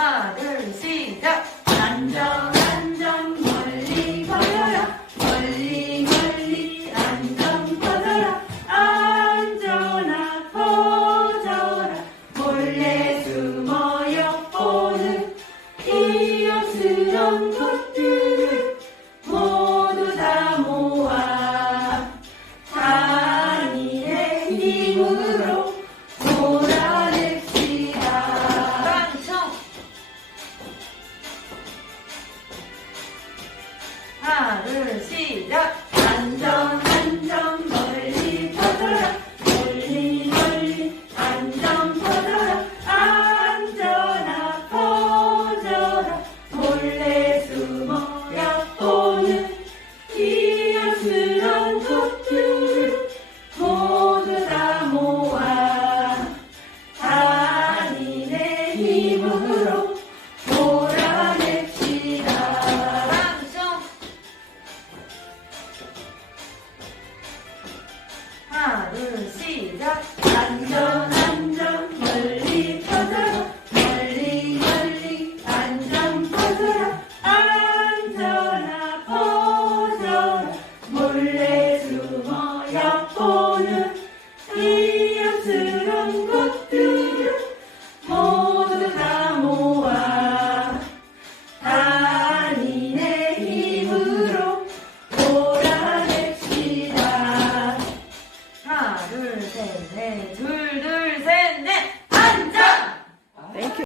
하나, 둘, 시작. 안전 안전 멀리 걸어라. 멀리 멀리 안전 퍼져라. 안전하 퍼져라 몰래 숨어 엿보는 이웃스런 것들을 모두 다 모아. 단위의 힘으 하나, 둘, 시작. 안전 안전 멀리 퍼져라. 멀리 멀리 안전 퍼져라. 안전하 퍼져라. 몰래 숨어 엿보는 기억스런 것들을 모두 다 모아 단인의 힘으로 시작 안전 안전 멀리 퍼져라 멀리 멀리 안전 퍼져라 안전아 퍼져라 몰래 셋, 넷, 둘.